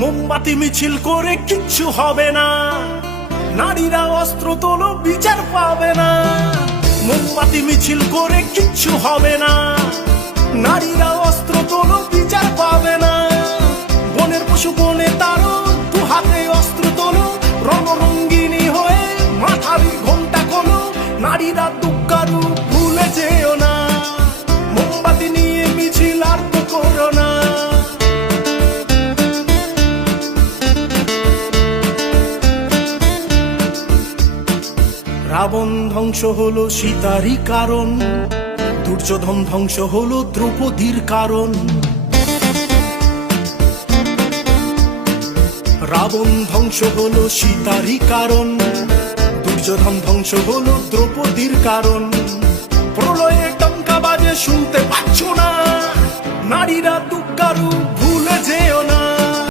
মোমবাতি মিছিল করে কিচ্ছু হবে না, নারীরা অস্ত্র তোলো বিচার পাবে না। মোমবাতি মিছিল করে কিচ্ছু হবে না, নারীরা অস্ত্র তোলো বিচার পাবে না। বনের পশু বনে তারো দু হাতে অস্ত্র তোলো, রঙরঙ্গিনী হয়ে মাথারি ঘোমটা খোলো। নারীরা দুঃখারু ভুলে যেও না, মোমবাতি নিয়ে মিছিল আর তো করো না। রাবণ ধ্বংস হলো সীতারই কারণ, দুর্যোধন ধ্বংস হলো দ্রৌপদীর কারণ। রাবণ ধ্বংস হলো সীতারই কারণ, দুর্যোধন ধ্বংস হলো দ্রৌপদীর কারণ। প্রলয়ে টঙ্কা বাজে শুনতে পাচ্ছ না, নারীরা দুঃখারু ভুলে যেও না।